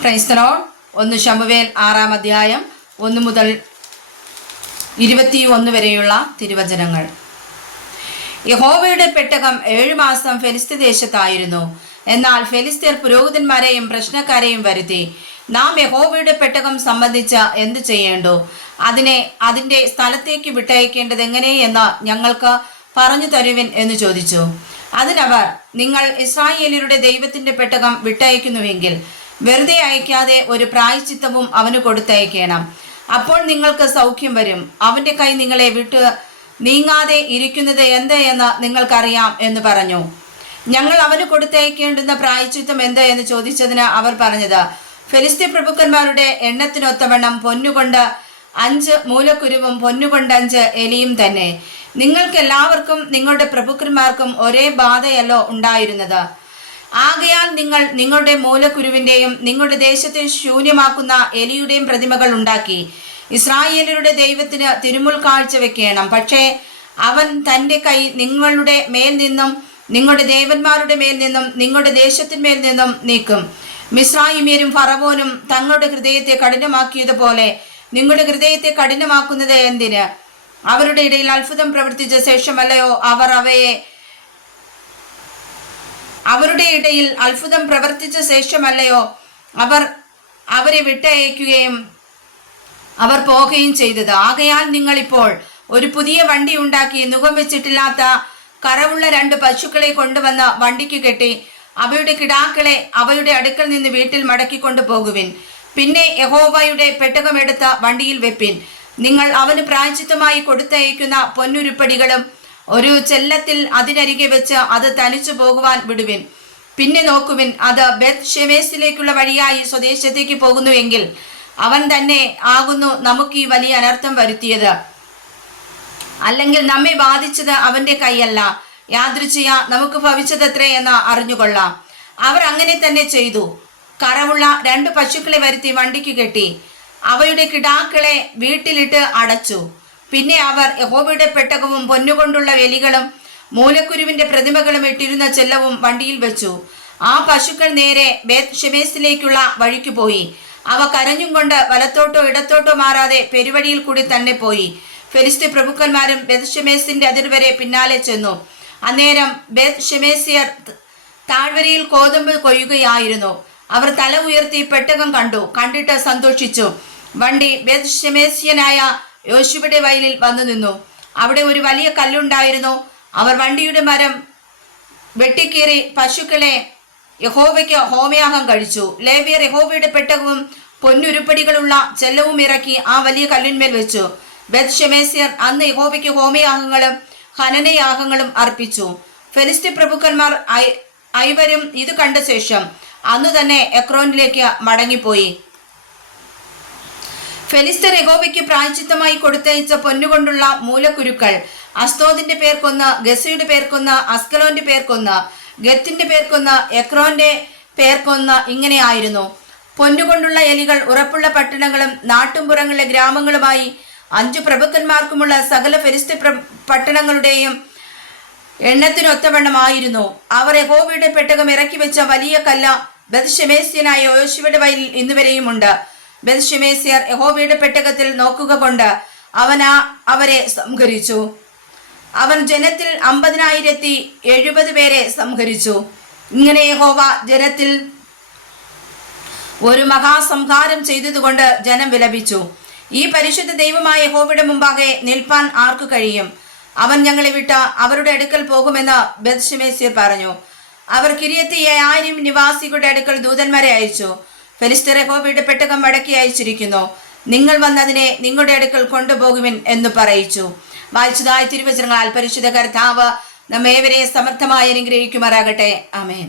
Praise the Lord. 1 ശമൂവേൽ 6-ാം അധ്യായം 1 മുതൽ 21 വരെയുള്ള തിരുവചനങ്ങൾ. യഹോവയുടെ പെട്ടകം 7 മാസം ഫെലിസ്ത്യ ദേശത്തായിരുന്നു. എന്നാൽ ഫെലിസ്ത്യർ പുരോഹിതന്മാരെയും പ്രശ്നക്കാരെയും വരുത്തി, നാം യഹോവയുടെ പെട്ടകം സംബന്ധിച്ച് എന്ത് ചെയ്യേണ്ടു? അതിൻ്റെ സ്ഥലത്തേക്ക് വിട്ടയക്കേണ്ടത് എങ്ങനെയെന്ന് ഞങ്ങൾക്ക് പറഞ്ഞു തരുവിൻ എന്ന് ചോദിച്ചു. അതിനവർ, നിങ്ങൾ ഇസ്രായേലിയരുടെ ദൈവത്തിന്റെ പെട്ടകം വിട്ടയക്കുന്നുവെങ്കിൽ വെറുതെ അയക്കാതെ ഒരു പ്രായശ്ചിത്തവും അവന് കൊടുത്തയക്കണം. അപ്പോൾ നിങ്ങൾക്ക് സൗഖ്യം വരും. അവന്റെ കൈ നിങ്ങളെ വിട്ട് നീങ്ങാതെ ഇരിക്കുന്നത് എന്ത് എന്ന് നിങ്ങൾക്കറിയാം എന്ന് പറഞ്ഞു. ഞങ്ങൾ അവന് കൊടുത്തയക്കേണ്ടുന്ന പ്രായശ്ചിത്തം എന്ത് എന്ന് ചോദിച്ചതിന് അവർ പറഞ്ഞത്, ഫെലിസ്ത്യ പ്രഭുക്കന്മാരുടെ എണ്ണത്തിനൊത്തവണ്ണം പൊന്നുകൊണ്ട് 5 മൂലക്കുരുവും പൊന്നുകൊണ്ട് 5 എലിയും തന്നെ. നിങ്ങൾക്കെല്ലാവർക്കും നിങ്ങളുടെ പ്രഭുക്കന്മാർക്കും ഒരേ ബാധയല്ലോ ഉണ്ടായിരുന്നത്. ആകയാൽ നിങ്ങൾ നിങ്ങളുടെ മൂലക്കുരുവിന്റെയും നിങ്ങളുടെ ദേശത്തെ ശൂന്യമാക്കുന്ന എലിയുടെയും പ്രതിമകൾ ഉണ്ടാക്കി ഇസ്രായേലരുടെ ദൈവത്തിന് തിരുമുൽ കാഴ്ച വെക്കണം. പക്ഷേ അവൻ തൻ്റെ കൈ നിങ്ങളുടെ മേൽ നിന്നും നിങ്ങളുടെ ദേവന്മാരുടെ മേൽ നിന്നും നിങ്ങളുടെ ദേശത്തിന്മേൽ നിന്നും നീക്കും. മിസ്രായിമ്യരും ഫറവോനും തങ്ങളുടെ ഹൃദയത്തെ കഠിനമാക്കിയതുപോലെ നിങ്ങളുടെ ഹൃദയത്തെ കഠിനമാക്കുന്നത് എന്തിന്? അവരുടെ ഇടയിൽ അത്ഭുതം പ്രവർത്തിച്ച ശേഷമല്ലയോ അവർ അവരെ വിട്ടയക്കുകയും അവർ പോകുകയും ചെയ്തത്. ആകയാൽ നിങ്ങളിപ്പോൾ ഒരു പുതിയ വണ്ടി ഉണ്ടാക്കി നുകം വെച്ചിട്ടില്ലാത്ത കറവുള്ള 2 പശുക്കളെ കൊണ്ടുവന്ന് വണ്ടിക്ക് കെട്ടി അവയുടെ കിടാക്കളെ അവയുടെ അടുക്കൽ നിന്ന് വീട്ടിൽ മടക്കിക്കൊണ്ടു പോകുവിൻ. പിന്നെ യഹോവയുടെ പെട്ടകമെടുത്ത വണ്ടിയിൽ വെപ്പിൻ. നിങ്ങൾ അവന് പ്രായശ്ചിത്തമായി കൊടുത്തയക്കുന്ന പൊന്നുരുപ്പടികളും ഒരു ചെല്ലത്തിൽ അതിനരികെ വെച്ച് അത് തനിച്ചു പോകുവാൻ വിടുവിൻ. പിന്നെ നോക്കുവിൻ, അത് ബെത് ഷെമേസിലേക്കുള്ള വഴിയായി സ്വദേശത്തേക്ക് പോകുന്നുവെങ്കിൽ അവൻ തന്നെ ആകുന്നു നമുക്ക് ഈ വലിയ അനർത്ഥം വരുത്തിയത്. അല്ലെങ്കിൽ നമ്മെ ബാധിച്ചത് അവന്റെ കൈയല്ല, യാദൃച്ഛിക നമുക്ക് ഭവിച്ചതത്രേ എന്ന് അറിഞ്ഞുകൊള്ളാം. അവർ അങ്ങനെ തന്നെ ചെയ്തു. കറവുള്ള 2 പശുക്കളെ വരുത്തി വണ്ടിക്ക് കെട്ടി അവയുടെ കിടാക്കളെ വീട്ടിലിട്ട് അടച്ചു. പിന്നെ അവർ യഹോവയുടെ പെട്ടകവും പൊന്നുകൊണ്ടുള്ള എലികളും മൂലക്കുരുവിന്റെ പ്രതിമകളും ഇട്ടിരുന്ന ചെല്ലവും വണ്ടിയിൽ വെച്ചു. ആ പശുക്കൾ നേരെ ബേത് ഷെമേസിലേക്കുള്ള വഴിക്ക് പോയി. അവ കരഞ്ഞും കൊണ്ട് വലത്തോട്ടോ ഇടത്തോട്ടോ മാറാതെ പെരുവഴിയിൽ കൂടി തന്നെ പോയി. ഫെലിസ്ത്യ പ്രഭുക്കന്മാരും ബേത് ഷെമേസിന്റെ അതിർവരെ പിന്നാലെ ചെന്നു. അന്നേരം ബേത് ഷെമേസിയർ താഴ്വരയിൽ കോതമ്പ് കൊയ്യുകയായിരുന്നു. അവർ തല ഉയർത്തി പെട്ടകം കണ്ടിട്ട് സന്തോഷിച്ചു. വണ്ടി ബേത് ഷെമേസ്യനായ യോശുവയുടെ വയലിൽ വന്നു നിന്നു. അവിടെ ഒരു വലിയ കല്ലുണ്ടായിരുന്നു. അവർ വണ്ടിയുടെ മരം വെട്ടിക്കീറി പശുക്കളെ യഹോവയ്ക്ക് ഹോമയാഗം കഴിച്ചു. ലേവ്യർ യഹോവയുടെ പെട്ടകവും പൊന്നുരുപ്പടികളുള്ള ചെല്ലവും ഇറക്കി ആ വലിയ കല്ലിന്മേൽ വെച്ചു. ബേത് ഷെമേസ്യർ അന്ന് യഹോവയ്ക്ക് ഹോമയാഗങ്ങളും ഹനനയാഗങ്ങളും അർപ്പിച്ചു. ഫെലിസ്ത്യ പ്രഭുക്കന്മാർ ഐവരും ഇത് കണ്ട ശേഷം അന്നു തന്നെ എക്രോനിലേക്ക് മടങ്ങിപ്പോയി. ഫെലിസ്ത്യർ യഹോവയ്ക്ക് പ്രായശ്ചിത്തമായി കൊടുത്തയച്ച പൊന്നുകൊണ്ടുള്ള മൂലക്കുരുക്കൾ അസ്തോദിന്റെ പേർക്കൊന്ന്, ഗസയുടെ പേർക്കൊന്ന്, അസ്കലോന്റെ പേർക്കൊന്ന്, ഗത്തിന്റെ പേർക്കൊന്ന്, എക്രോന്റെ പേർക്കൊന്ന് ഇങ്ങനെ ആയിരുന്നു. പൊന്നുകൊണ്ടുള്ള എലികൾ ഉറപ്പുള്ള പട്ടണങ്ങളും നാട്ടുംപുറങ്ങളിലെ ഗ്രാമങ്ങളുമായി 5 പ്രഭുക്കന്മാർക്കുമുള്ള സകല ഫെലിസ്ത്യ പട്ടണങ്ങളുടെയും എണ്ണത്തിനൊത്തവണ്ണമായിരുന്നു. അവർ യഹോവയുടെ പെട്ടകം ഇറക്കി വെച്ച വലിയ കല്ല് ബേത് ഷെമേസ്യനായ യോശുവയുടെ വയലിൽ ഇന്നുവരെയും ഉണ്ട്. ബേത് ഷെമേസ്യർ യഹോവയുടെ പെട്ടകത്തിൽ നോക്കുക കൊണ്ട് അവരെ സംഹരിച്ചു. അവൻ ജനത്തിൽ 50,070 പേരെ സംഹരിച്ചു. ഇങ്ങനെ യഹോവ ജനത്തിൽ ഒരു മഹാസംഹാരം ചെയ്തതുകൊണ്ട് ജനം വിലപിച്ചു. ഈ പരിശുദ്ധ ദൈവമായ യഹോവയുടെ മുമ്പാകെ നിൽപ്പാൻ ആർക്കു കഴിയും? അവൻ ഞങ്ങളെ വിട്ട് അവരുടെ അടുക്കൽ പോകുമെന്ന് ബേത് ഷെമേസ്യർ പറഞ്ഞു. അവർ കിര്യത്ത്-യെയാരീം നിവാസികളുടെ അടുക്കൽ ദൂതന്മാരെ അയച്ചു. ഫെലിസ്ത്യർ യഹോവയുടെ പെട്ടകം മടക്കി അയച്ചിരിക്കുന്നു, നിങ്ങൾ വന്നതിനെ നിങ്ങളുടെ അടുക്കൽ കൊണ്ടുപോകുവിൻ എന്ന് പറയിച്ചു. വായിച്ചതായ തിരുവചനങ്ങളാൽ പരിശുദ്ധ കർത്താവ് നമ്മേവരെ സമർത്ഥമായി അനുഗ്രഹിക്കുമാറാകട്ടെ. ആമേൻ.